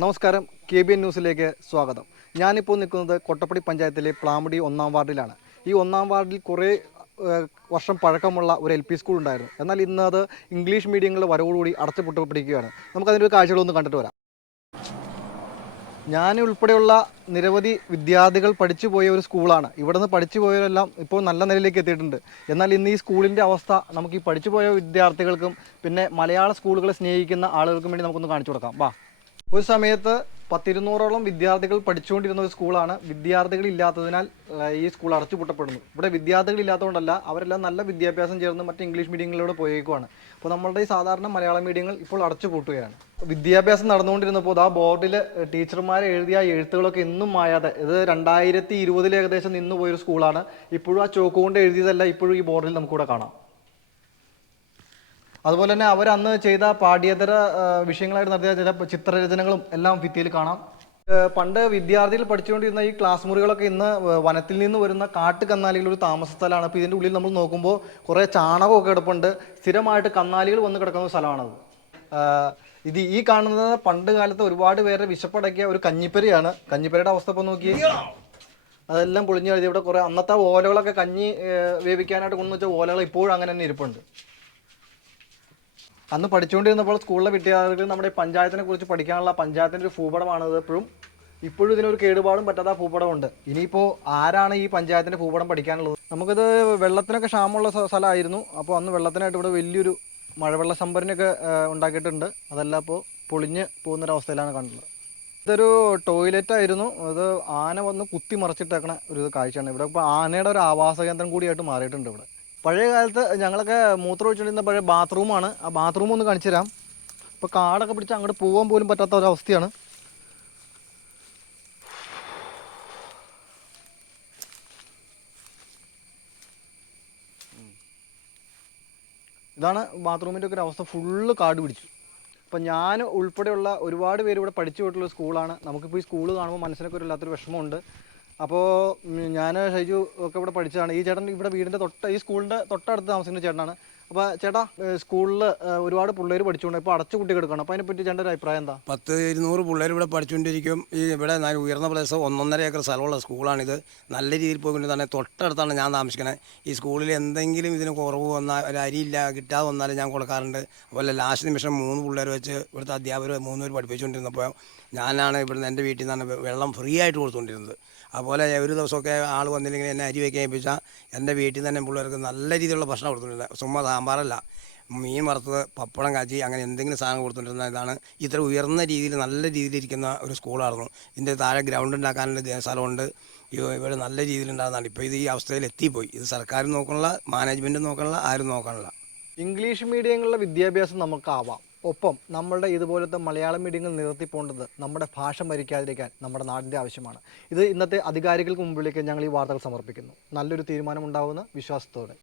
നമസ്കാരം, KBN ന്യൂസിലേക്ക് സ്വാഗതം. ഞാനിപ്പോൾ നിൽക്കുന്നത് കൊട്ടപ്പടി പഞ്ചായത്തിലെ പ്ലാമുടി 1-ാം വാർഡിലാണ്. ഈ 1-ാം വാർഡിൽ കുറേ വർഷം പഴക്കമുള്ള ഒരു LP സ്കൂൾ ഉണ്ടായിരുന്നു. എന്നാൽ ഇന്ന് അത് ഇംഗ്ലീഷ് മീഡിയങ്ങളുടെ വരവോടുകൂടി അടച്ചുപൂട്ടപ്പെട്ടിരിക്കുകയാണ്. നമുക്കതിൻ്റെ ഒരു കാഴ്ചകളൊന്ന് കണ്ടിട്ട് വരാം. ഞാൻ ഉൾപ്പെടെയുള്ള നിരവധി വിദ്യാർത്ഥികൾ പഠിച്ചു പോയ ഒരു സ്കൂളാണ്. ഇവിടെ നിന്ന് പഠിച്ചു പോയവരെല്ലാം ഇപ്പോൾ നല്ല നിലയിലേക്ക് എത്തിയിട്ടുണ്ട്. എന്നാൽ ഇന്ന് ഈ സ്കൂളിൻ്റെ അവസ്ഥ നമുക്ക് ഈ പഠിച്ചു പോയ വിദ്യാർത്ഥികൾക്കും പിന്നെ മലയാള സ്കൂളുകളെ സ്നേഹിക്കുന്ന ആളുകൾക്കും വേണ്ടി നമുക്കൊന്ന് കാണിച്ചു കൊടുക്കാം. വാ. ഒരു സമയത്ത് 100-200ഓളം വിദ്യാർത്ഥികൾ പഠിച്ചുകൊണ്ടിരുന്ന ഒരു സ്കൂളാണ്. വിദ്യാർത്ഥികൾ ഇല്ലാത്തതിനാൽ ഈ സ്കൂൾ അടച്ചുപൂട്ടപ്പെടുന്നു. ഇവിടെ വിദ്യാർത്ഥികൾ ഇല്ലാത്തതുകൊണ്ടല്ല, അവരെല്ലാം നല്ല വിദ്യാഭ്യാസം ചേർന്ന് മറ്റ് ഇംഗ്ലീഷ് മീഡിയങ്ങളിലൂടെ പോയേക്കുവാണ്. അപ്പോൾ നമ്മളുടെ ഈ സാധാരണ മലയാളം മീഡിയങ്ങൾ ഇപ്പോൾ അടച്ചുപൂട്ടുകയാണ്. വിദ്യാഭ്യാസം നടന്നുകൊണ്ടിരുന്നപ്പോൾ ആ ബോർഡിൽ ടീച്ചർമാർ എഴുതിയ എഴുത്തുകളൊക്കെ എന്നും മായാതെ, ഇത് 2020 ഏകദേശം നിന്ന് പോയൊരു സ്കൂളാണ്. ഇപ്പോഴും ആ ചോക്ക് കൊണ്ട് എഴുതിയതല്ല ഇപ്പോഴും ഈ ബോർഡിൽ നമുക്കിവിടെ കാണാം. അതുപോലെ തന്നെ അവരന്ന് ചെയ്ത പാഠ്യേതര വിഷയങ്ങളായിട്ട് നടത്തിയ ചില ചിത്രരചനകളും എല്ലാം ഭിത്തിയിൽ കാണാം. പണ്ട് വിദ്യാർത്ഥികൾ പഠിച്ചുകൊണ്ടിരുന്ന ഈ ക്ലാസ് മുറികളൊക്കെ ഇന്ന് വനത്തിൽ നിന്ന് വരുന്ന കാട്ടുകന്നാലികളുടെ ഒരു താമസ സ്ഥലമാണ്. അപ്പോൾ ഇതിൻ്റെ ഉള്ളിൽ നമ്മൾ നോക്കുമ്പോൾ കുറേ ചാണകമൊക്കെ കിടപ്പുണ്ട്. സ്ഥിരമായിട്ട് കന്നാലികൾ വന്ന് കിടക്കുന്ന സ്ഥലമാണത്. ഈ കാണുന്നത് പണ്ട് കാലത്ത് ഒരുപാട് പേരെ വിശപ്പടക്കിയ ഒരു കഞ്ഞിപ്പരയാണ്. കഞ്ഞിപ്പരയുടെ അവസ്ഥ ഇപ്പോൾ നോക്കി, അതെല്ലാം പൊളിഞ്ഞു കഴിഞ്ഞു. ഇവിടെ കുറേ അന്നത്തെ ഓലകളൊക്കെ കഞ്ഞി വേവിക്കാനായിട്ട് കൊണ്ടുവച്ച ഓലകൾ ഇപ്പോഴും അങ്ങനെ തന്നെ ഇരിപ്പുണ്ട്. അന്ന് പഠിച്ചുകൊണ്ടിരുന്നപ്പോൾ സ്കൂളിലെ വിദ്യാർത്ഥികൾ നമ്മുടെ പഞ്ചായത്തിനെ കുറിച്ച് പഠിക്കാനുള്ള പഞ്ചായത്തിൻ്റെ ഒരു ഭൂപടമാണത്. ഇപ്പോഴും ഇതിനൊരു കേടുപാടും പറ്റാത്ത ഭൂപടമുണ്ട്. ഇനിയിപ്പോൾ ആരാണ് ഈ പഞ്ചായത്തിൻ്റെ ഭൂപടം പഠിക്കാനുള്ളത്? നമുക്കിത് വെള്ളത്തിനൊക്കെ ക്ഷാമമുള്ള സ്ഥലമായിരുന്നു. അപ്പോൾ അന്ന് വെള്ളത്തിനായിട്ട് ഇവിടെ വലിയൊരു മഴവെള്ള സംഭരണിയൊക്കെ ഉണ്ടാക്കിയിട്ടുണ്ട്. അതെല്ലാം ഇപ്പോൾ പൊളിഞ്ഞ് പോകുന്നൊരവസ്ഥയിലാണ് കണ്ടത്. ഇതൊരു ടോയ്ലറ്റ് ആയിരുന്നു. അത് ആന വന്ന് കുത്തി മറിച്ചിട്ടേക്കണ ഒരു കാഴ്ചയാണ്. ഇവിടെ ഇപ്പോൾ ആനയുടെ ഒരു ആവാസ കേന്ദ്രം കൂടിയായിട്ട് മാറിയിട്ടുണ്ട് ഇവിടെ. പഴയ കാലത്ത് ഞങ്ങളൊക്കെ മൂത്രം ഒഴിച്ചുകൊണ്ടിരുന്ന പഴയ ബാത്റൂമാണ്. ആ ബാത്റൂം ഒന്ന് കാണിച്ചു തരാം. ഇപ്പോൾ കാടൊക്കെ പിടിച്ച് അങ്ങോട്ട് പോകാൻ പോലും പറ്റാത്ത ഒരവസ്ഥയാണ്. ഇതാണ് ബാത്റൂമിൻ്റെ ഒക്കെ ഒരു അവസ്ഥ. ഫുള്ള് കാട് പിടിച്ചു. അപ്പം ഞാൻ ഉൾപ്പെടെയുള്ള ഒരുപാട് പേര് ഇവിടെ പഠിച്ചു പോയിട്ടുള്ള സ്കൂളാണ്. നമുക്കിപ്പോൾ ഈ സ്കൂൾ കാണുമ്പോൾ മനസ്സിനൊക്കെ ഒരു വല്ലാത്തൊരു വിഷമമുണ്ട്. അപ്പോൾ ഞാൻ ഷൈജു ഒക്കെ ഇവിടെ പഠിച്ചതാണ്. ഈ ചേട്ടൻ ഇവിടെ വീടിൻ്റെ ഈ സ്കൂളിൻ്റെ തൊട്ടടുത്ത് താമസിക്കുന്ന ചേട്ടനാണ്. അപ്പോൾ ചേട്ടാ, സ്കൂളിൽ ഒരുപാട് പിള്ളേർ പഠിച്ചുകൊണ്ട് ഇപ്പോൾ അടച്ചു കുട്ടി കിടക്കണം. അപ്പോൾ അതിനെപ്പറ്റി ചേട്ടൻ്റെ ഒരു അഭിപ്രായം എന്താ? 100-200 പിള്ളേർ ഇവിടെ പഠിച്ചുകൊണ്ടിരിക്കും. ഇവിടെ ഉയർന്ന പ്രദേശം 1.5 ഏക്കർ സ്ഥലമുള്ള സ്കൂളാണിത്. നല്ല രീതിയിൽ പോയിക്കൊണ്ട് തന്നെ തൊട്ടടുത്താണ് ഞാൻ താമസിക്കുന്നത്. ഈ സ്കൂളിൽ എന്തെങ്കിലും ഇതിന് കുറവ് വന്നാൽ, ഒരു അരിയില്ല കിട്ടാതെ വന്നാലും ഞാൻ കൊടുക്കാറുണ്ട്. അതുപോലെ ലാസ്റ്റ് നിമിഷം 3 പിള്ളേർ വെച്ച് ഇവിടുത്തെ അധ്യാപകർ 3 പേര് പഠിപ്പിച്ചുകൊണ്ടിരുന്നപ്പോൾ ഞാനാണ് ഇവിടുന്ന് എൻ്റെ വീട്ടിൽ നിന്നാണ് വെള്ളം ഫ്രീ ആയിട്ട് കൊടുത്തുകൊണ്ടിരുന്നത്. അതുപോലെ ഒരു ദിവസമൊക്കെ ആൾ വന്നില്ലെങ്കിൽ എന്നെ അരി വയ്ക്കാൻ ഏൽപ്പിച്ചാൽ എൻ്റെ വീട്ടിൽ നിന്ന് തന്നെ പിള്ളേർക്ക് നല്ല രീതിയിലുള്ള ഭക്ഷണം കൊടുത്തുകൊണ്ടിരുന്നത്. ചുമ്മാ സാമ്പാറല്ല, മീൻ വറുത്തത്, പപ്പടം കാച്ചി, അങ്ങനെ എന്തെങ്കിലും സാധനം കൊടുത്തുകൊണ്ടിരുന്ന ഇതാണ്. ഇത്ര ഉയർന്ന രീതിയിൽ നല്ല രീതിയിലിരിക്കുന്ന ഒരു സ്കൂളായിരുന്നു. ഇതിൻ്റെ താഴെ ഗ്രൗണ്ട് ഉണ്ടാക്കാനുള്ള സ്ഥലമുണ്ട്. ഇവിടെ നല്ല രീതിയിലുണ്ടാകുന്നതാണ്. ഇപ്പോൾ ഇത് ഈ അവസ്ഥയിൽ എത്തിപ്പോയി. ഇത് സർക്കാർ നോക്കാനുള്ള, മാനേജ്മെൻറ്റ് നോക്കാനുള്ള, ആരും നോക്കാനുള്ള. ഇംഗ്ലീഷ് മീഡിയങ്ങളിലെ വിദ്യാഭ്യാസം നമുക്കാവാം. ഒപ്പം നമ്മളുടെ ഇതുപോലത്തെ മലയാളം മീഡിയങ്ങൾ നിർത്തിപ്പോണ്ടത് നമ്മുടെ ഭാഷ മരിക്കാതിരിക്കാൻ നമ്മുടെ നാടിൻ്റെ ആവശ്യമാണ്. ഇത് ഇന്നത്തെ അധികാരികൾക്ക് മുമ്പിലേക്ക് ഞങ്ങൾ ഈ വാർത്തകൾ സമർപ്പിക്കുന്നു. നല്ലൊരു തീരുമാനമുണ്ടാകുന്ന വിശ്വാസത്തോടെ.